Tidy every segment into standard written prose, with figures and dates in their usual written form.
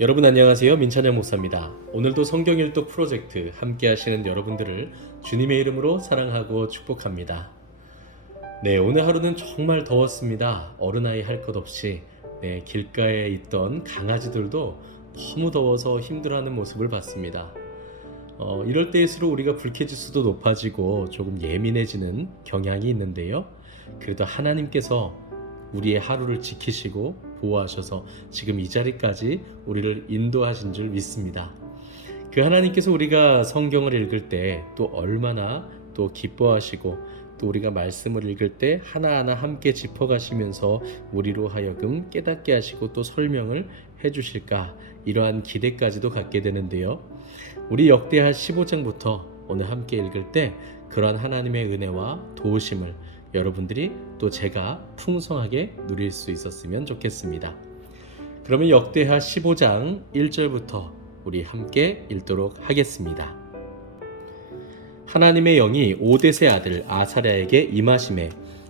여러분 안녕하세요. 민찬영 목사입니다. 오늘도 성경 일독 프로젝트 함께 하시는 여러분들을 주님의 이름으로 사랑하고 축복합니다. 네, 오늘 하루는 정말 더웠습니다. 어른아이 할 것 없이 길가에 있던 강아지들도 너무 더워서 힘들어하는 모습을 봤습니다. 이럴 때일수록 우리가 불쾌지수도 높아지고 조금 예민해지는 경향이 있는데요. 그래도 하나님께서 우리의 하루를 지키시고 보호하셔서 지금 이 자리까지 우리를 인도하신 줄 믿습니다. 그 하나님께서 우리가 성경을 읽을 때 또 얼마나 또 기뻐하시고 또 우리가 말씀을 읽을 때 하나하나 함께 짚어가시면서 우리로 하여금 깨닫게 하시고 또 설명을 해주실까, 이러한 기대까지도 갖게 되는데요. 우리 역대하 15장부터 오늘 함께 읽을 때 그러한 하나님의 은혜와 도우심을 여러분들이 또 제가 풍성하게 누릴 수 있었으면 좋겠습니다. 그러면 역대하 15장 1절부터 우리 함께 읽도록 하겠습니다. 하나님의 영이 오뎃의 아들 아사랴에게 임하시매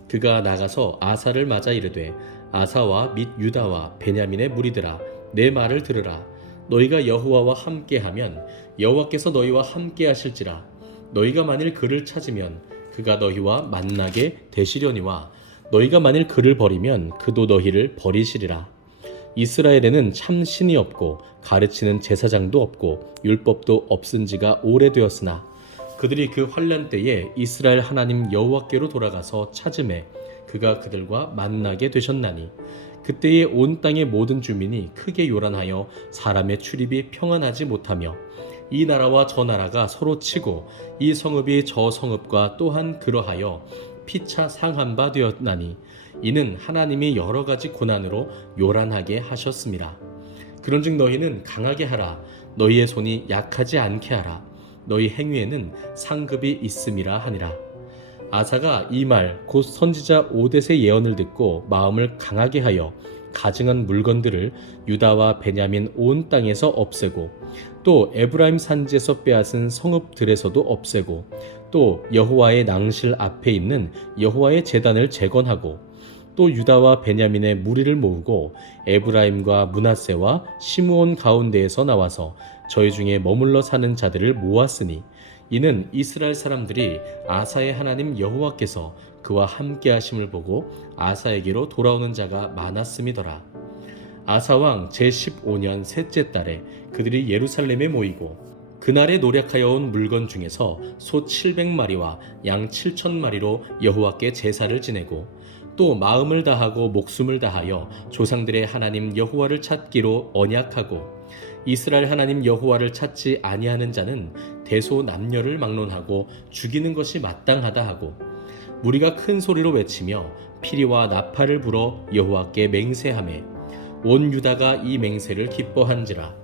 그가 나가서 아사를 맞아 이르되 아사와 및 유다와 베냐민의 무리들아, 내 말을 들으라. 너희가 여호와와 함께하면 여호와께서 너희와 함께하실지라. 너희가 만일 그를 찾으면 그가 너희와 만나게 되시려니와 너희가 만일 그를 버리면 그도 너희를 버리시리라. 이스라엘에는 참 신이 없고 가르치는 제사장도 없고 율법도 없은 지가 오래되었으나 그들이 그 환난 때에 이스라엘 하나님 여호와께로 돌아가서 찾음에 그가 그들과 만나게 되셨나니 그때에 온 땅의 모든 주민이 크게 요란하여 사람의 출입이 평안하지 못하며 이 나라와 저 나라가 서로 치고 이 성읍이 저 성읍과 또한 그러하여 피차 상한 바 되었나니 이는 하나님이 여러 가지 고난으로 요란하게 하셨습니다. 그런즉 너희는 강하게 하라. 너희의 손이 약하지 않게 하라. 너희 행위에는 상급이 있음이라 하니라. 아사가 이 말 곧 선지자 오뎃의 예언을 듣고 마음을 강하게 하여 가증한 물건들을 유다와 베냐민 온 땅에서 없애고 또 에브라임 산지에서 빼앗은 성읍들에서도 없애고 또 여호와의 낭실 앞에 있는 여호와의 제단을 재건하고 또 유다와 베냐민의 무리를 모으고 에브라임과 므낫세와 시므온 가운데에서 나와서 저희 중에 머물러 사는 자들을 모았으니 이는 이스라엘 사람들이 아사의 하나님 여호와께서 그와 함께 하심을 보고 아사에게로 돌아오는 자가 많았음이더라. 아사 왕 제15년 셋째 달에 그들이 예루살렘에 모이고 그날에 노력하여 온 물건 중에서 소 700마리와 양 7,000마리로 여호와께 제사를 지내고 또 마음을 다하고 목숨을 다하여 조상들의 하나님 여호와를 찾기로 언약하고 이스라엘 하나님 여호와를 찾지 아니하는 자는 대소 남녀를 막론하고 죽이는 것이 마땅하다 하고 무리가 큰 소리로 외치며 피리와 나팔을 불어 여호와께 맹세하매 온 유다가 이 맹세를 기뻐한지라.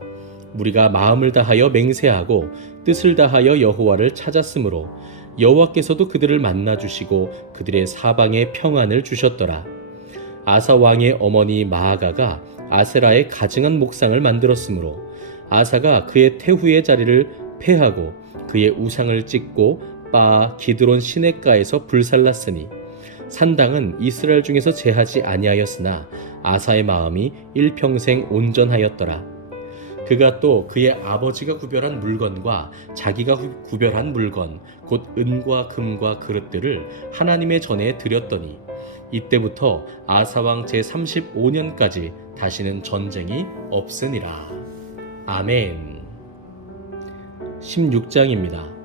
무리가 마음을 다하여 맹세하고 뜻을 다하여 여호와를 찾았으므로 여호와께서도 그들을 만나 주시고 그들의 사방에 평안을 주셨더라. 아사 왕의 어머니 마아가가 아세라의 가증한 목상을 만들었으므로 아사가 그의 태후의 자리를 폐하고 그의 우상을 찢고 바 기드론 시냇가에서 불살랐으니 산당은 이스라엘 중에서 제하지 아니하였으나 아사의 마음이 일평생 온전하였더라. 그가 또 그의 아버지가 구별한 물건과 자기가 구별한 물건 곧 은과 금과 그릇들을 하나님의 전에 드렸더니 이때부터 아사왕 제35년까지 다시는 전쟁이 없으니라. 아멘. 16장입니다.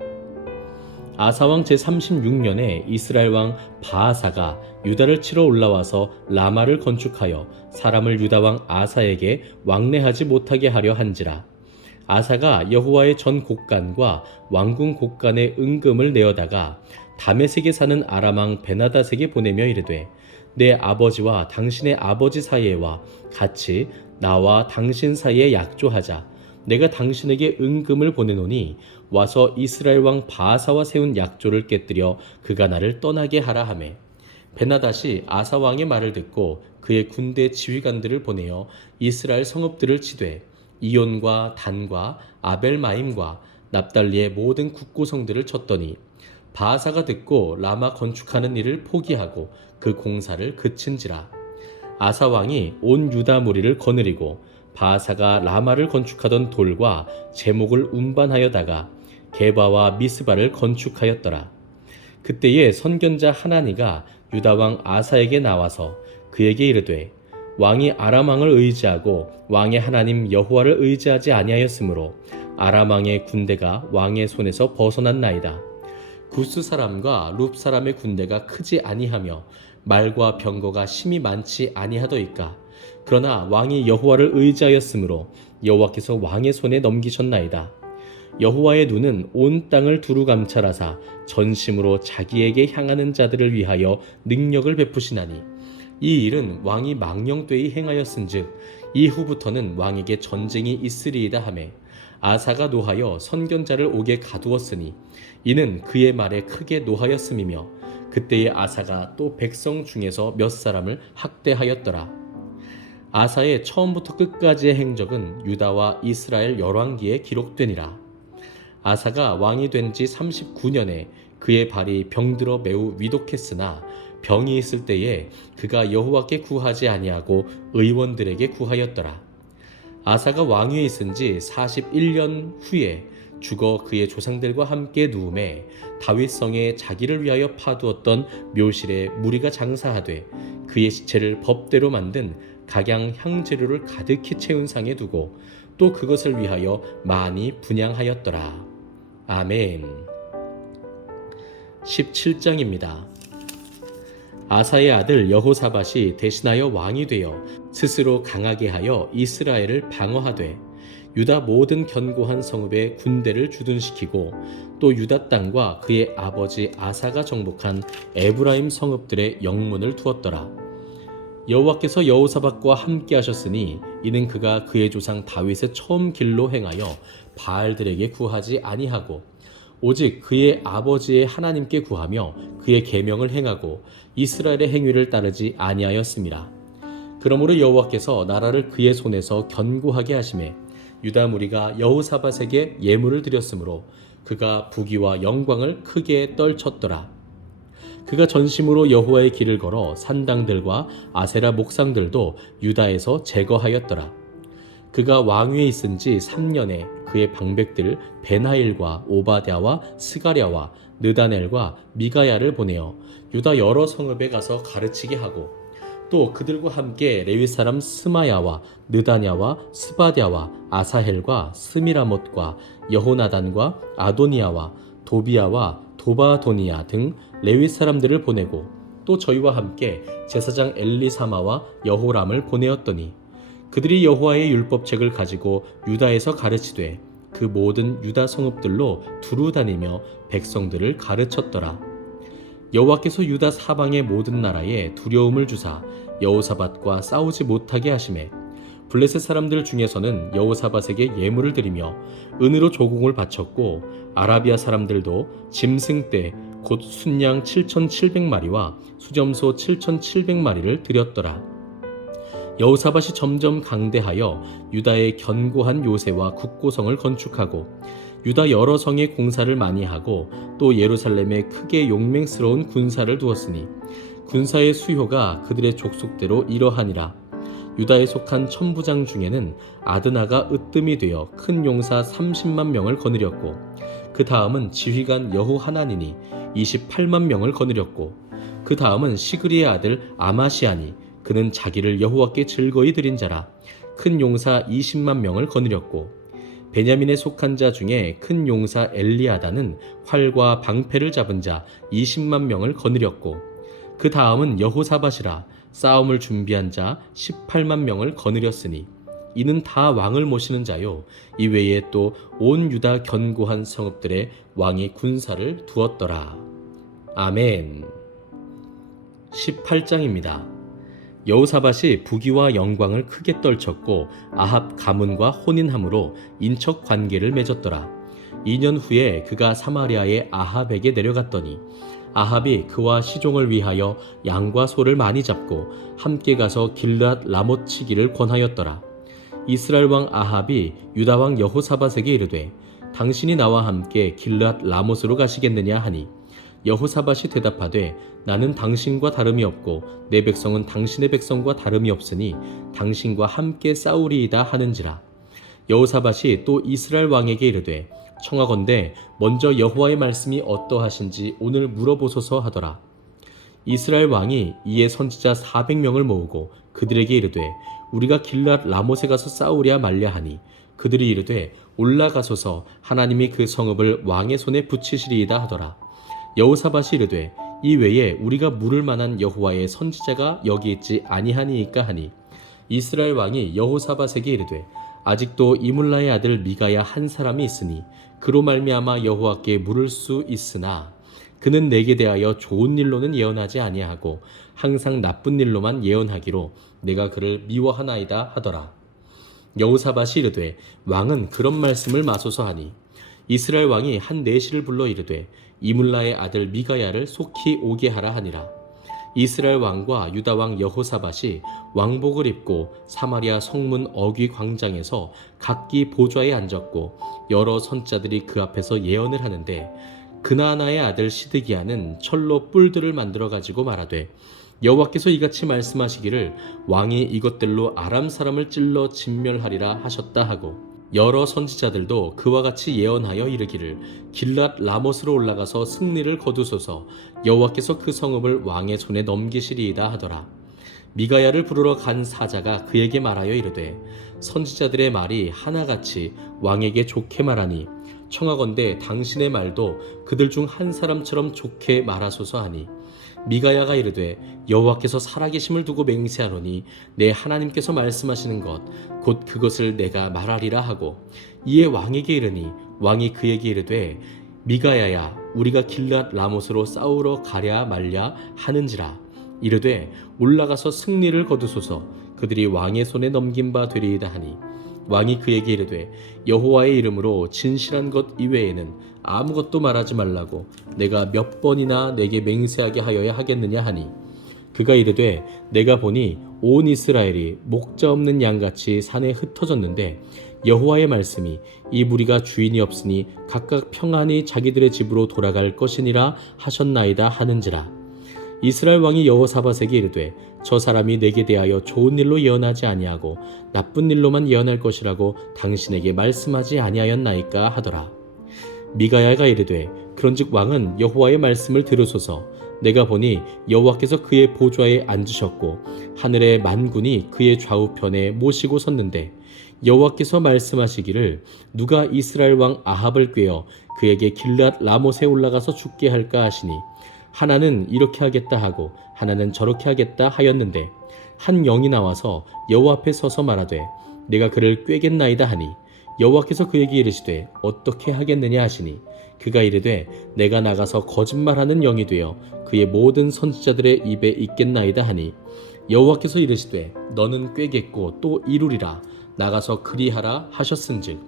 아사왕 제36년에 이스라엘 왕 바아사가 유다를 치러 올라와서 라마를 건축하여 사람을 유다 왕 아사에게 왕래하지 못하게 하려 한지라. 아사가 여호와의 전 곡간과 왕궁 곡간의 은금을 내어다가 다메섹에 사는 아람 왕 베나닷에게 보내며 이르되 내 아버지와 당신의 아버지 사이에와 같이 나와 당신 사이에 약조하자. 내가 당신에게 은금을 보내노니 와서 이스라엘 왕 바아사와 세운 약조를 깨뜨려 그가 나를 떠나게 하라 하매 베나닷이 아사 왕의 말을 듣고 그의 군대 지휘관들을 보내어 이스라엘 성읍들을 치되 이온과 단과 아벨마임과 납달리의 모든 국고성들을 쳤더니 바아사가 듣고 라마 건축하는 일을 포기하고 그 공사를 그친지라. 아사 왕이 온 유다 무리를 거느리고 바사가 라마를 건축하던 돌과 제목을 운반하여다가 게바와 미스바를 건축하였더라. 그때에 선견자 하나니가 유다 왕 아사에게 나와서 그에게 이르되 왕이 아람 왕을 의지하고 왕의 하나님 여호와를 의지하지 아니하였으므로 아람 왕의 군대가 왕의 손에서 벗어났나이다. 구스 사람과 룹 사람의 군대가 크지 아니하며 말과 병거가 심히 많지 아니하더이까. 그러나 왕이 여호와를 의지하였으므로 여호와께서 왕의 손에 넘기셨나이다. 여호와의 눈은 온 땅을 두루 감찰하사 전심으로 자기에게 향하는 자들을 위하여 능력을 베푸시나니 이 일은 왕이 망령되이 행하였은즉 이후부터는 왕에게 전쟁이 있으리이다 하매 아사가 노하여 선견자를 옥에 가두었으니 이는 그의 말에 크게 노하였음이며 그때의 아사가 또 백성 중에서 몇 사람을 학대하였더라. 아사의 처음부터 끝까지의 행적은 유다와 이스라엘 열왕기에 기록되니라. 아사가 왕이 된 지 39년에 그의 발이 병들어 매우 위독했으나 병이 있을 때에 그가 여호와께 구하지 아니하고 의원들에게 구하였더라. 아사가 왕위에 있은 지 41년 후에 죽어 그의 조상들과 함께 누움에 다윗성에 자기를 위하여 파두었던 묘실에 무리가 장사하되 그의 시체를 법대로 만든 각양 향재료를 가득히 채운 상에 두고 또 그것을 위하여 많이 분향하였더라. 아멘. 17장입니다. 아사의 아들 여호사밧이 대신하여 왕이 되어 스스로 강하게 하여 이스라엘을 방어하되 유다 모든 견고한 성읍에 군대를 주둔시키고 또 유다 땅과 그의 아버지 아사가 정복한 에브라임 성읍들의 영문을 두었더라. 여호와께서 여호사밧과 함께 하셨으니 이는 그가 그의 조상 다윗의 처음 길로 행하여 바알들에게 구하지 아니하고 오직 그의 아버지의 하나님께 구하며 그의 계명을 행하고 이스라엘의 행위를 따르지 아니하였습니다. 그러므로 여호와께서 나라를 그의 손에서 견고하게 하시매 유다 무리가 여호사밧에게 예물을 드렸으므로 그가 부귀와 영광을 크게 떨쳤더라. 그가 전심으로 여호와의 길을 걸어 산당들과 아세라 목상들도 유다에서 제거하였더라. 그가 왕위에 있은 지 3년에 그의 방백들 베나일과 오바댜와 스가랴와 느다넬과 미가야를 보내어 유다 여러 성읍에 가서 가르치게 하고 또 그들과 함께 레위 사람 스마야와 느다냐와 스바댜와 아사헬과 스미라못과 여호나단과 아도니아와 도비야와 도바도니아 등 레위 사람들을 보내고 또 저희와 함께 제사장 엘리사마와 여호람을 보내었더니 그들이 여호와의 율법책을 가지고 유다에서 가르치되 그 모든 유다 성읍들로 두루 다니며 백성들을 가르쳤더라. 여호와께서 유다 사방의 모든 나라에 두려움을 주사 여호사밧과 싸우지 못하게 하시매 블레셋 사람들 중에서는 여호사밧에게 예물을 드리며 은으로 조공을 바쳤고 아라비아 사람들도 짐승떼 곧 순양 7,700마리와 수점소 7,700마리를 드렸더라. 여호사밧이 점점 강대하여 유다의 견고한 요새와 국고성을 건축하고 유다 여러 성에 공사를 많이 하고 또 예루살렘에 크게 용맹스러운 군사를 두었으니 군사의 수효가 그들의 족속대로 이러하니라. 유다에 속한 천부장 중에는 아드나가 으뜸이 되어 큰 용사 30만 명을 거느렸고 그 다음은 지휘관 여호하나니니 28만 명을 거느렸고 그 다음은 시그리의 아들 아마시아니 그는 자기를 여호와께 즐거이 드린 자라 큰 용사 20만 명을 거느렸고 베냐민에 속한 자 중에 큰 용사 엘리아다는 활과 방패를 잡은 자 20만 명을 거느렸고 그 다음은 여호사밧이라 싸움을 준비한 자 18만 명을 거느렸으니 이는 다 왕을 모시는 자요 이외에 또 온 유다 견고한 성읍들의 왕이 군사를 두었더라. 아멘. 18장입니다. 여호사밧이 부귀와 영광을 크게 떨쳤고 아합 가문과 혼인함으로 인척 관계를 맺었더라. 2년 후에 그가 사마리아의 아합에게 내려갔더니 아합이 그와 시종을 위하여 양과 소를 많이 잡고 함께 가서 길르앗 라못 치기를 권하였더라. 이스라엘 왕 아합이 유다 왕 여호사밧에게 이르되 당신이 나와 함께 길르앗 라못으로 가시겠느냐 하니 여호사밧이 대답하되 나는 당신과 다름이 없고 내 백성은 당신의 백성과 다름이 없으니 당신과 함께 싸우리이다 하는지라. 여호사밧이 또 이스라엘 왕에게 이르되 청하건대 먼저 여호와의 말씀이 어떠하신지 오늘 물어보소서 하더라. 이스라엘 왕이 이에 선지자 400명을 모으고 그들에게 이르되 우리가 길랏 라못에 가서 싸우랴 말랴 하니 그들이 이르되 올라가소서 하나님이 그 성읍을 왕의 손에 붙이시리이다 하더라. 여호사밧이 이르되 이 외에 우리가 물을 만한 여호와의 선지자가 여기 있지 아니하니이까 하니 이스라엘 왕이 여호사밧에게 이르되 아직도 이물라의 아들 미가야 한 사람이 있으니 그로 말미암아 여호와께 물을 수 있으나 그는 내게 대하여 좋은 일로는 예언하지 아니하고 항상 나쁜 일로만 예언하기로 내가 그를 미워하나이다 하더라. 여호사밧이 이르되 왕은 그런 말씀을 마소서 하니 이스라엘 왕이 한 내시를 불러 이르되 이물라의 아들 미가야를 속히 오게 하라 하니라. 이스라엘 왕과 유다 왕 여호사밧이 왕복을 입고 사마리아 성문 어귀 광장에서 각기 보좌에 앉았고 여러 선자들이 그 앞에서 예언을 하는데 그나아나의 아들 시드기야는 철로 뿔들을 만들어 가지고 말하되 여호와께서 이같이 말씀하시기를 왕이 이것들로 아람 사람을 찔러 진멸하리라 하셨다 하고 여러 선지자들도 그와 같이 예언하여 이르기를 길랏 라못으로 올라가서 승리를 거두소서 여호와께서 그 성읍을 왕의 손에 넘기시리이다 하더라. 미가야를 부르러 간 사자가 그에게 말하여 이르되 선지자들의 말이 하나같이 왕에게 좋게 말하니 청하건대 당신의 말도 그들 중 한 사람처럼 좋게 말하소서 하니 미가야가 이르되 여호와께서 살아계심을 두고 맹세하노니 내 하나님께서 말씀하시는 것 곧 그것을 내가 말하리라 하고 이에 왕에게 이르니 왕이 그에게 이르되 미가야야 우리가 길랏 라못으로 싸우러 가랴 말랴 하는지라. 이르되 올라가서 승리를 거두소서 그들이 왕의 손에 넘긴 바 되리이다 하니 왕이 그에게 이르되 여호와의 이름으로 진실한 것 이외에는 아무것도 말하지 말라고 내가 몇 번이나 내게 맹세하게 하여야 하겠느냐 하니 그가 이르되 내가 보니 온 이스라엘이 목자 없는 양같이 산에 흩어졌는데 여호와의 말씀이 이 무리가 주인이 없으니 각각 평안히 자기들의 집으로 돌아갈 것이니라 하셨나이다 하는지라. 이스라엘 왕이 여호사밧에게 이르되 저 사람이 내게 대하여 좋은 일로 예언하지 아니하고 나쁜 일로만 예언할 것이라고 당신에게 말씀하지 아니하였나이까 하더라. 미가야가 이르되 그런즉 왕은 여호와의 말씀을 들으소서 내가 보니 여호와께서 그의 보좌에 앉으셨고 하늘의 만군이 그의 좌우편에 모시고 섰는데 여호와께서 말씀하시기를 누가 이스라엘 왕 아합을 꾀어 그에게 길랏 라못에 올라가서 죽게 할까 하시니 하나는 이렇게 하겠다 하고 하나는 저렇게 하겠다 하였는데 한 영이 나와서 여호와 앞에 서서 말하되 내가 그를 꾀겠나이다 하니 여호와께서 그에게 이르시되 어떻게 하겠느냐 하시니 그가 이르되 내가 나가서 거짓말하는 영이 되어 그의 모든 선지자들의 입에 있겠나이다 하니 여호와께서 이르시되 너는 꾀겠고 또 이루리라 나가서 그리하라 하셨은즉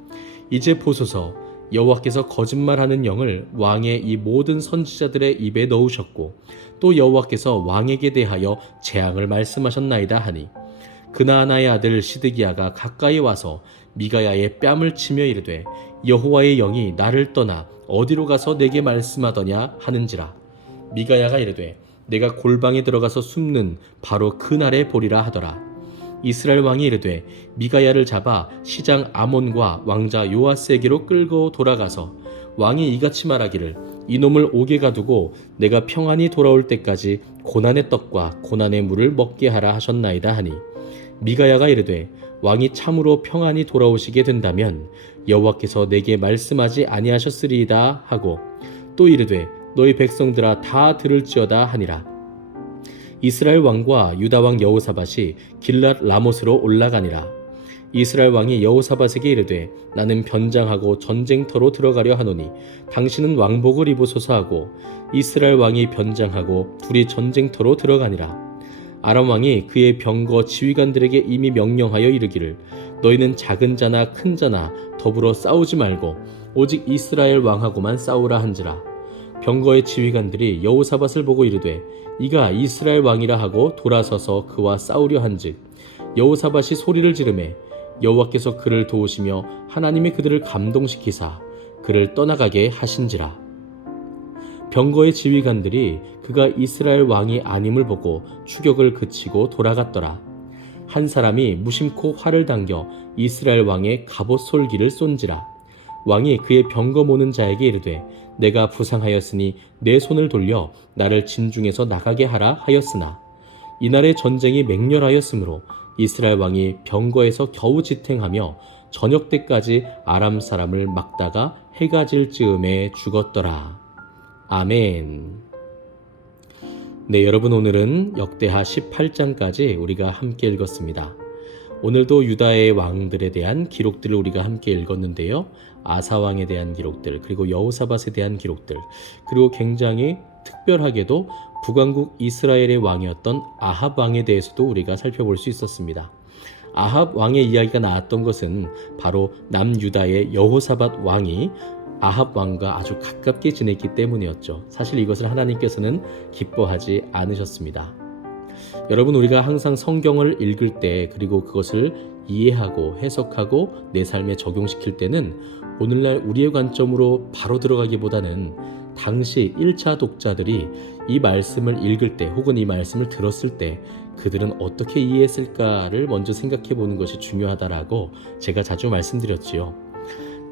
이제 보소서 여호와께서 거짓말하는 영을 왕의 이 모든 선지자들의 입에 넣으셨고 또 여호와께서 왕에게 대하여 재앙을 말씀하셨나이다 하니 그나아나의 아들 시드기야가 가까이 와서 미가야의 뺨을 치며 이르되 여호와의 영이 나를 떠나 어디로 가서 내게 말씀하더냐 하는지라. 미가야가 이르되 내가 골방에 들어가서 숨는 바로 그날에 보리라 하더라. 이스라엘 왕이 이르되 미가야를 잡아 시장 아몬과 왕자 요아스에게로 끌고 돌아가서 왕이 이같이 말하기를 이놈을 옥에 가두고 내가 평안히 돌아올 때까지 고난의 떡과 고난의 물을 먹게 하라 하셨나이다 하니 미가야가 이르되 왕이 참으로 평안히 돌아오시게 된다면 여호와께서 내게 말씀하지 아니하셨으리이다 하고 또 이르되 너희 백성들아 다 들을지어다 하니라. 이스라엘 왕과 유다 왕 여호사밧이 길랏 라못으로 올라가니라. 이스라엘 왕이 여호사밧에게 이르되 나는 변장하고 전쟁터로 들어가려 하노니 당신은 왕복을 입으소서 하고 이스라엘 왕이 변장하고 둘이 전쟁터로 들어가니라. 아람 왕이 그의 병거 지휘관들에게 이미 명령하여 이르기를 너희는 작은 자나 큰 자나 더불어 싸우지 말고 오직 이스라엘 왕하고만 싸우라 한지라. 병거의 지휘관들이 여호사밧을 보고 이르되 이가 이스라엘 왕이라 하고 돌아서서 그와 싸우려 한즉 여호사밧이 소리를 지르매 여호와께서 그를 도우시며 하나님이 그들을 감동시키사 그를 떠나가게 하신지라. 병거의 지휘관들이 그가 이스라엘 왕이 아님을 보고 추격을 그치고 돌아갔더라. 한 사람이 무심코 활을 당겨 이스라엘 왕의 갑옷 솔기를 쏜지라. 왕이 그의 병거 모는 자에게 이르되 내가 부상하였으니 내 손을 돌려 나를 진중에서 나가게 하라 하였으나 이날의 전쟁이 맹렬하였으므로 이스라엘 왕이 병거에서 겨우 지탱하며 저녁 때까지 아람 사람을 막다가 해가 질 즈음에 죽었더라. 아멘. 네, 여러분, 오늘은 역대하 18장까지 우리가 함께 읽었습니다. 오늘도 유다의 왕들에 대한 기록들을 우리가 함께 읽었는데요. 아사 왕에 대한 기록들, 그리고 여호사밧에 대한 기록들, 그리고 굉장히 특별하게도 북왕국 이스라엘의 왕이었던 아합 왕에 대해서도 우리가 살펴볼 수 있었습니다. 아합 왕의 이야기가 나왔던 것은 바로 남유다의 여호사밧 왕이 아합 왕과 아주 가깝게 지냈기 때문이었죠. 사실 이것을 하나님께서는 기뻐하지 않으셨습니다. 여러분, 우리가 항상 성경을 읽을 때, 그리고 그것을 이해하고 해석하고 내 삶에 적용시킬 때는 오늘날 우리의 관점으로 바로 들어가기보다는 당시 1차 독자들이 이 말씀을 읽을 때 혹은 이 말씀을 들었을 때 그들은 어떻게 이해했을까를 먼저 생각해 보는 것이 중요하다라고 제가 자주 말씀드렸지요.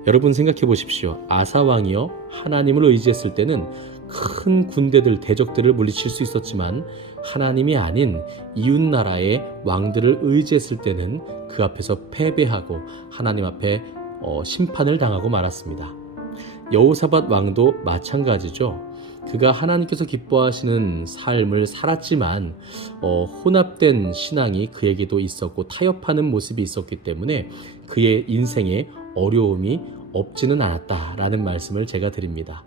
여러분, 생각해 보십시오. 아사 왕이요, 하나님을 의지했을 때는 큰 군대들, 대적들을 물리칠 수 있었지만 하나님이 아닌 이웃 나라의 왕들을 의지했을 때는 그 앞에서 패배하고 하나님 앞에 심판을 당하고 말았습니다. 여호사밧 왕도 마찬가지죠. 그가 하나님께서 기뻐하시는 삶을 살았지만 혼합된 신앙이 그에게도 있었고 타협하는 모습이 있었기 때문에 그의 인생에 어려움이 없지는 않았다라는 말씀을 제가 드립니다.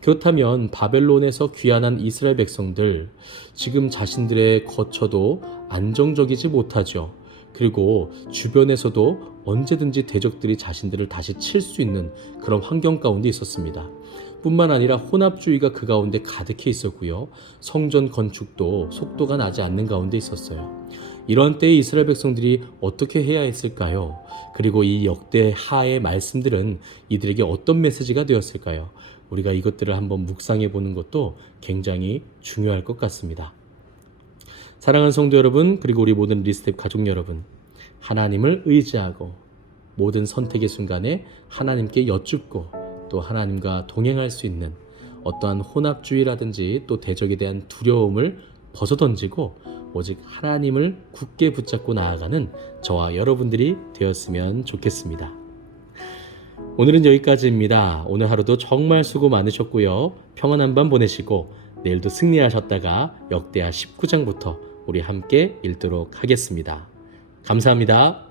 그렇다면 바벨론에서 귀환한 이스라엘 백성들, 지금 자신들의 거처도 안정적이지 못하죠. 그리고 주변에서도 언제든지 대적들이 자신들을 다시 칠 수 있는 그런 환경 가운데 있었습니다. 뿐만 아니라 혼합주의가 그 가운데 가득해 있었고요. 성전 건축도 속도가 나지 않는 가운데 있었어요. 이런 때에 이스라엘 백성들이 어떻게 해야 했을까요? 그리고 이 역대하의 말씀들은 이들에게 어떤 메시지가 되었을까요? 우리가 이것들을 한번 묵상해 보는 것도 굉장히 중요할 것 같습니다. 사랑하는 성도 여러분, 그리고 우리 모든 리스텝 가족 여러분, 하나님을 의지하고 모든 선택의 순간에 하나님께 여쭙고 또 하나님과 동행할 수 있는 어떠한 혼합주의라든지 또 대적에 대한 두려움을 벗어던지고 오직 하나님을 굳게 붙잡고 나아가는 저와 여러분들이 되었으면 좋겠습니다. 오늘은 여기까지입니다. 오늘 하루도 정말 수고 많으셨고요. 평안한 밤 보내시고 내일도 승리하셨다가 역대하 19장부터 우리 함께 읽도록 하겠습니다. 감사합니다.